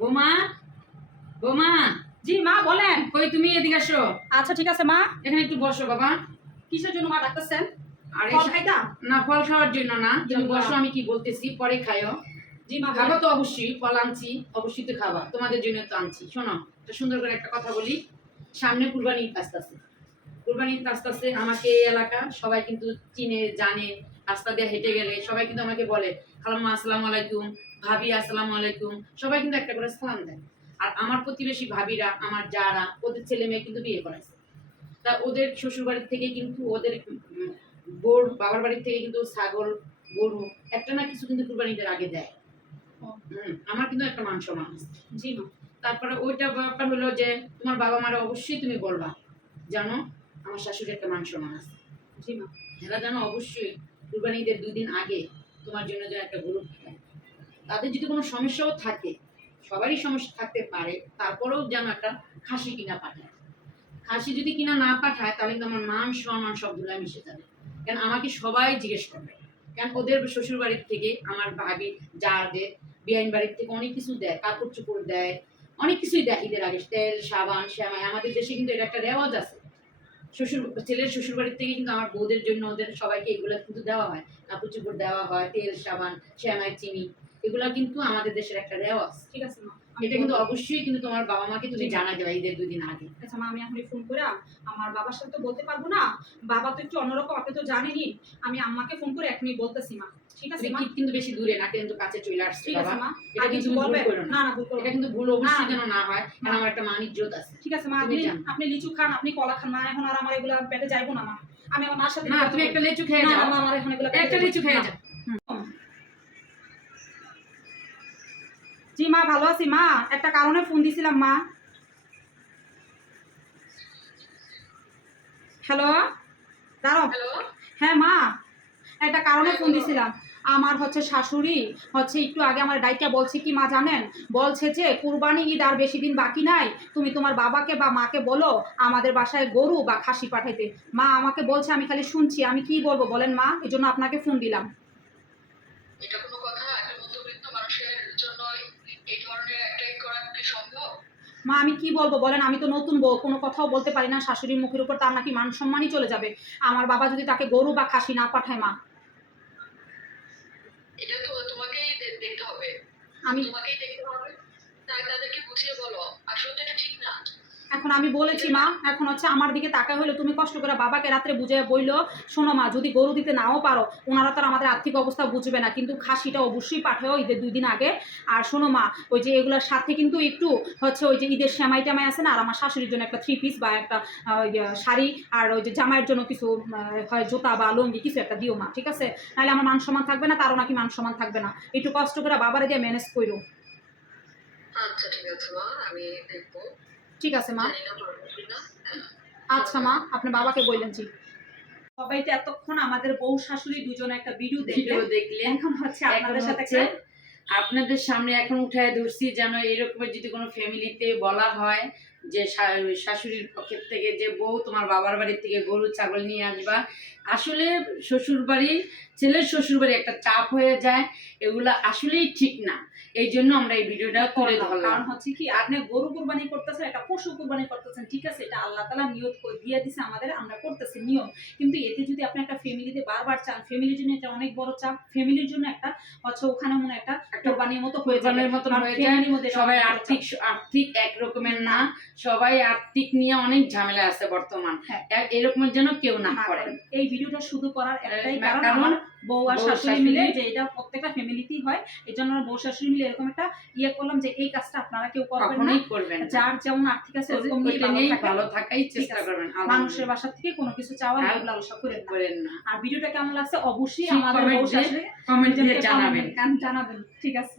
বোমা, বোমা। জি মা বলেন। কই তুমি এদিকে আসো। আচ্ছা ঠিক আছে মা। এখানে একটু বসো বাবা। কিসের জন্য মা ডাকতেছেন? আরে ফল খাইতা? না, ফল খাওয়ার জন্য না, তুমি জন্য। বসো, আমি কি বলতেছি পরে খাইও। জি মা খাবো বলেন। তো অবশ্যই, ফল আনছি, অবশ্যই তো খাবা, তোমাদের জন্য তো আনছি। শোনো, তো সুন্দর করে একটা কথা বলি। সামনে কুরবানি ঈদ আসতেছে। কুরবানি ঈদ আসতেছে, আমাকে এই এলাকা সবাই কিন্তু চিনে জানে। রাস্তা দিয়ে হেঁটে গেলে সবাই কিন্তু আমাকে বলে খালাম্মা আসসালামু আলাইকুম, ভাবি আসসালামু আলাইকুম, সবাই কিন্তু একটা করে সালাম দেয়। আর আমার প্রতিবেশী ভাবিরা, আমার যারা, ওদের ছেলে মেয়ে কিন্তু বিয়ে করাইছে। তা ওদের শ্বশুর বাড়ির থেকে কিন্তু ওদের বোর বাবার বাড়ির থেকে কিন্তু ছাগল, গরু একটা না কিছু কিন্তু কুরবানিদের আগে দেয়। আমার কিন্তু একটা মান সম্মান আছে। জি মা। তারপরে ওইটা ব্যাপার হলো যে তোমার বাবা মারা অবশ্যই তুমি বলবা, জানো আমার শাশুড়ি একটা মান সম্মান আছে। জি মা। এরা জানো অবশ্যই কুরবানিদের 2 দিন আগে তোমার জন্য যেন একটা গরু পাঠায়। তাদের যদি কোনো সমস্যাও থাকে, সবারই সমস্যা থাকতে পারে, তারপরেও যেন একটা খাসি কিনা পাঠায়। খাসি যদি কিনা না পাঠায় তাহলে কিন্তু আমার মান সম্মান সবগুলো মিশে যাবে। কারণ আমাকে সবাই জিজ্ঞেস করবে, কারণ ওদের শ্বশুর বাড়ির থেকে আমার ভাবি যাদের বিআইন বাড়ির থেকে অনেক কিছু দেয়, কাপড় চোপড় দেয়, অনেক কিছুই দেয় ঈদের আগে, তেল সাবান শ্যামাই। আমাদের দেশে কিন্তু এটা একটা রেওয়াজ আছে। ছেলের শ্বশুর বাড়ির থেকে কিন্তু আমার বউদের জন্য ওদের সবাইকে এগুলো কিন্তু দেওয়া হয়, কাপড় চোপড় দেওয়া হয়, তেল সাবান শ্যামাই চিনি, এগুলা কিন্তু আমাদের দেশের একটা রেওয়াজ। ঠিক আছে মা। এটা কিন্তু অবশ্যই কিন্তু তোমার বাবা মাকে তুমি জানা যাবে ঈদের 2 দিন আগে। আচ্ছা মা, আমি এখনই ফোন করে আমার বাবার সাথে তো বলতে পারবো না। বাবা তো একটু অন্যরকম, আপনি তো জানেনই। আমি আম্মাকে ফোন করে এখনই বলতেছি মা। ঠিক আছে মা। কিন্তু বেশি দূরে না, কিন্তু কাছে চলে আসছে ঠিক আছে বাবা। মা। এটা কিন্তু ভুল করো না। না না ভুল করো এটা কিন্তু ভুল অবশ্যই যেন না হয়, কারণ আমার একটা মান ইজ্জত আছে। ঠিক আছে মা। আপনি লিচু খান, আপনি কলা খান মা, এখন আর আমার এগুলা পেটে যাইবো না মা। আমি আমার মার সাথে না, তুমি একটা লিচু খেয়ে যাও। না আমার এখন এগুলা একটা লিচু খেয়ে যাও। জি মা ভালো আছি মা। একটা কারণে ফোন দিছিলাম মা। হ্যালো, দাঁড়াও। হ্যাঁ মা, একটা কারণে ফোন দিছিলাম। আমার শাশুড়ি একটু আগে আমার ডাইকা বলছে কি মা জানেন, বলছে যে কুরবানি ঈদ আর বেশি দিন বাকি নাই, তুমি তোমার বাবাকে বা মাকে বলো আমাদের বাসায় গরু বা খাসি পাঠাইতে। মা আমাকে বলছে, আমি খালি শুনছি, আমি কি বলবো বলেন মা, এই জন্য আপনাকে ফোন দিলাম। এটা কোনো কথা? একটা মধ্যবিত্ত মানুষের জন্য এই ধরনের অ্যাটাক করা কি সম্ভব? মা আমি কি বলবো বলেন, আমি তো নতুন বউ, কোনো কথাও বলতে পারি না। শাশুড়ির মুখের উপর তার নাকি মান সম্মানই চলে যাবে আমার বাবা যদি তাকে গরু বা খাসি না পাঠায়। মা এটা তো তোমাকেই দেখতে হবে। তোমাকেই দেখতে হবে। তাদেরকে বুঝিয়ে বলো, আসলে এটা ঠিক না। এখন আমি বলেছি মা, এখন আমার দিকে তাকা হলো, তুমি কষ্ট করে বাবাকে রাত্রে বুঝে বইলো, শোনো মা যদি গরু দিতে নাও পারো, ওনারা তো আমাদের আর্থিক অবস্থা বুঝবে না, কিন্তু খাসিটা অবশ্যই পাঠাও ঈদের 2 দিন আগে। আর শোনো মা, ওই যে এগুলোর সাথে কিন্তু একটু ওই যে ঈদের শ্যামাই টামাই আছে না, আর আমার শাশুড়ির জন্য একটা 3 পিস বা একটা শাড়ি, আর ওই যে জামাইয়ের জন্য কিছু হয় জুতা বা লুঙ্গি কিছু একটা দিও মা, ঠিক আছে? নাহলে আমার মান সম্মান থাকবে না, তারও নাকি মান সম্মান থাকবে না। একটু কষ্ট করে বাবারে দিয়ে ম্যানেজ করো। আচ্ছা ঠিক আছে মা, আমি দেখবো। ঠিক আছে মা। আচ্ছা মা, আপনি বাবাকে বললেন। জি সবাই তো এতক্ষণ আমাদের বউ শাশুড়ি দুজনে একটা ভিডিও দেখলে, এখন আপনাদের সাথে আপনাদের সামনে এখন উঠায় ধরছি, যেন এরকমের যদি কোনো ফ্যামিলিতে বলা হয় যে শাশুড়ির পক্ষের থেকে যে বউ তোমার বাবার বাড়ির থেকে গরু ছাগল নিয়ে আসবা, আসলে শ্বশুর বাড়ি, ছেলের শ্বশুর বাড়ি একটা চাপ হয়ে যায়, এগুলা আসলেই ঠিক না। এই জন্য আমরা এই ভিডিওটা করে ধরলাম। কারণ কি আপনি গরু কুরবানি করতেছেন, একটা পশু কুরবানি করতেছেন, ঠিক আছে, এটা আল্লাহ তাআলা নিয়ত দিয়ে দিয়েছে আমাদের, আমরা করতেছি নিয়ম। কিন্তু এতে যদি আপনি একটা ফ্যামিলিতে বারবার চান, ফ্যামিলির জন্য এটা অনেক বড় চাপ। ফ্যামিলির জন্য একটা ওখানে মনে একটা কোরবানির মতো হয়ে যায়, সবাই আর্থিক এক রকমের না, সবাই আর্থিক নিয়ে অনেক ঝামেলা আছে বর্তমান। এরকমের যেন কেউ না করে। এই ভিডিওটা শুরু করার একটাই কারণ, আমার বউ আর শাশুড়ি মিলে, যে এটা প্রত্যেকটা ফ্যামিলিতেই হয়, এই জন্য বউ শাশুড়ি মিলে এরকম একটা করলাম যে এই কাজটা আপনারা কেউ করবেন না। যার যেমন আর্থিক আছে এরকম নিয়ে ভালো থাকাই চেষ্টা করবেন। মানুষের বাসা থেকে কোনো কিছু চাওয়া লালসা করেন না। আর ভিডিওটা কেমন লাগছে অবশ্যই আমাদের বউ শাশুড়ি কমেন্টে জানাবেন। ঠিক আছে।